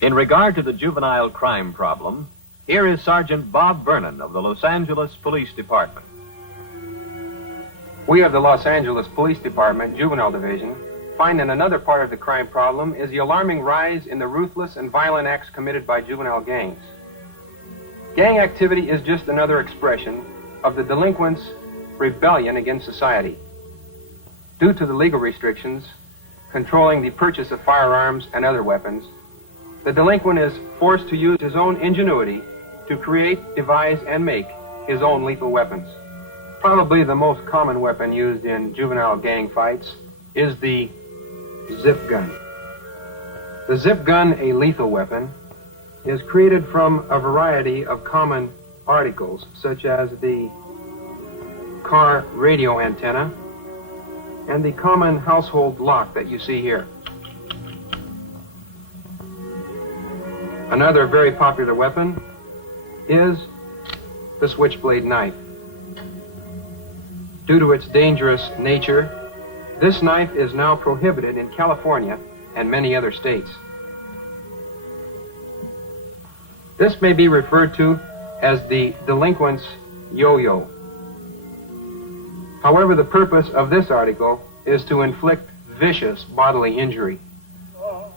In regard to the juvenile crime problem, here is Sergeant Bob Vernon of the Los Angeles Police Department. We of the Los Angeles Police Department Juvenile Division find that another part of the crime problem is the alarming rise in the ruthless and violent acts committed by juvenile gangs. Gang activity is just another expression of the delinquents' rebellion against society. Due to the legal restrictions controlling the purchase of firearms and other weapons, the delinquent is forced to use his own ingenuity to create, devise, and make his own lethal weapons. Probably the most common weapon used in juvenile gang fights is the zip gun. The zip gun, a lethal weapon, is created from a variety of common articles, such as the car radio antenna and the common household lock that you see here. Another very popular weapon is the switchblade knife. Due to its dangerous nature, this knife is now prohibited in California and many other states. This may be referred to as the delinquent's yo-yo. However, the purpose of this article is to inflict vicious bodily injury.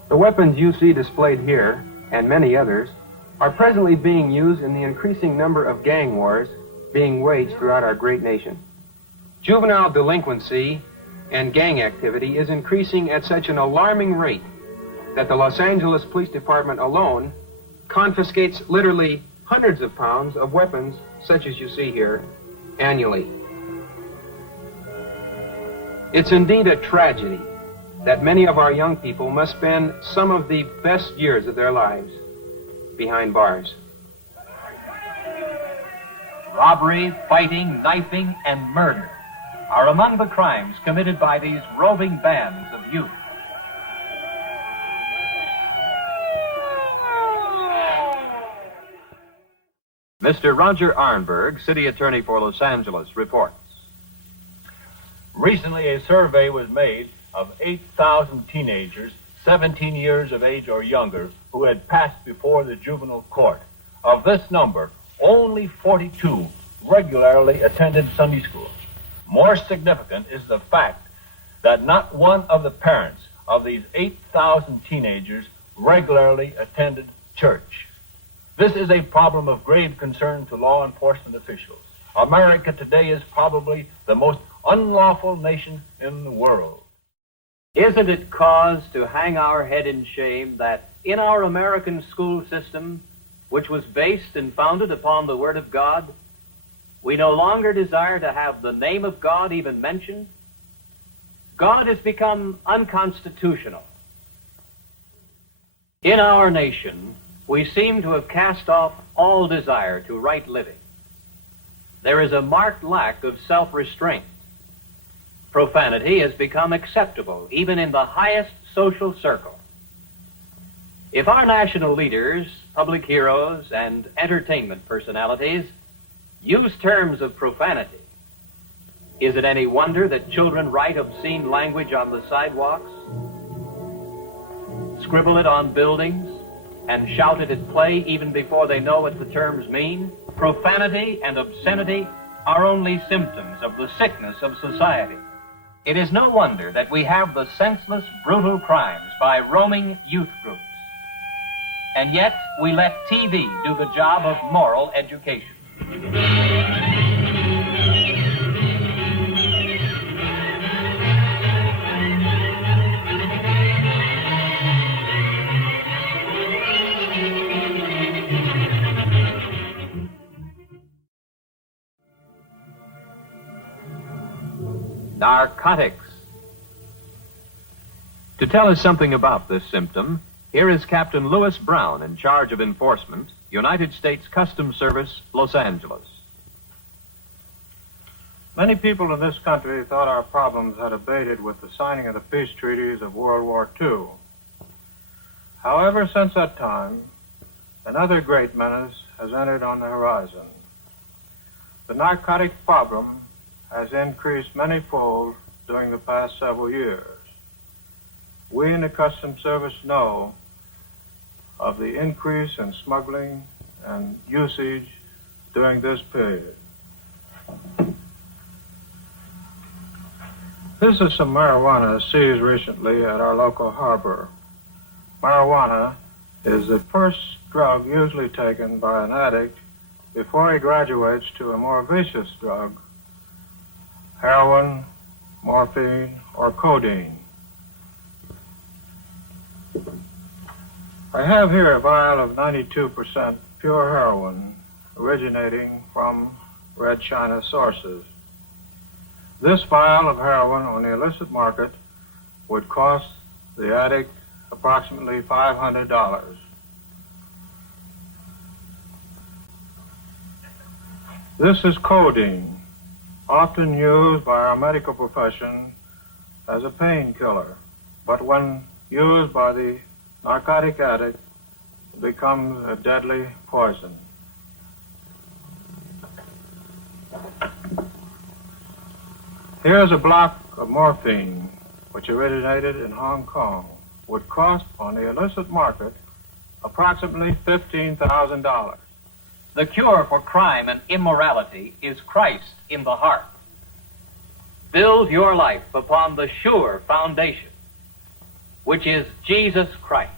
The weapons you see displayed here, and many others, are presently being used in the increasing number of gang wars being waged throughout our great nation. Juvenile delinquency and gang activity is increasing at such an alarming rate that the Los Angeles Police Department alone confiscates literally hundreds of pounds of weapons, such as you see here, annually. It's indeed a tragedy that many of our young people must spend some of the best years of their lives behind bars. Robbery, fighting, knifing, and murder are among the crimes committed by these roving bands of youth. Mr. Roger Arnberg, City Attorney for Los Angeles, reports. Recently, a survey was made of 8,000 teenagers, 17 years of age or younger, who had passed before the juvenile court. Of this number, only 42 regularly attended Sunday school. More significant is the fact that not one of the parents of these 8,000 teenagers regularly attended church. This is a problem of grave concern to law enforcement officials. America today is probably the most unlawful nation in the world. Isn't it cause to hang our head in shame that in our American school system, which was based and founded upon the Word of God, we no longer desire to have the name of God even mentioned? God has become unconstitutional. In our nation, we seem to have cast off all desire to right living. There is a marked lack of self-restraint. Profanity has become acceptable even in the highest social circle. If our national leaders, public heroes, and entertainment personalities use terms of profanity, is it any wonder that children write obscene language on the sidewalks, scribble it on buildings, and shout it at play even before they know what the terms mean? Profanity and obscenity are only symptoms of the sickness of society. It is no wonder that we have the senseless, brutal crimes by roaming youth groups. And yet, we let TV do the job of moral education. Narcotics. To tell us something about this symptom, here is Captain Lewis Brown, in charge of enforcement, United States Customs Service, Los Angeles. Many people in this country thought our problems had abated with the signing of the peace treaties of World War II. However, since that time, another great menace has entered on the horizon. The narcotic problem has increased many-fold during the past several years. We in the Customs Service know of the increase in smuggling and usage during this period. This is some marijuana seized recently at our local harbor. Marijuana is the first drug usually taken by an addict before he graduates to a more vicious drug, heroin, morphine, or codeine. I have here a vial of 92% pure heroin originating from Red China sources. This vial of heroin on the illicit market would cost the addict approximately $500. This is codeine, often used by our medical profession as a painkiller, but when used by the narcotic addict, it becomes a deadly poison. Here's a block of morphine, which originated in Hong Kong, would cost on the illicit market approximately $15,000. The cure for crime and immorality is Christ in the heart. Build your life upon the sure foundation, which is Jesus Christ.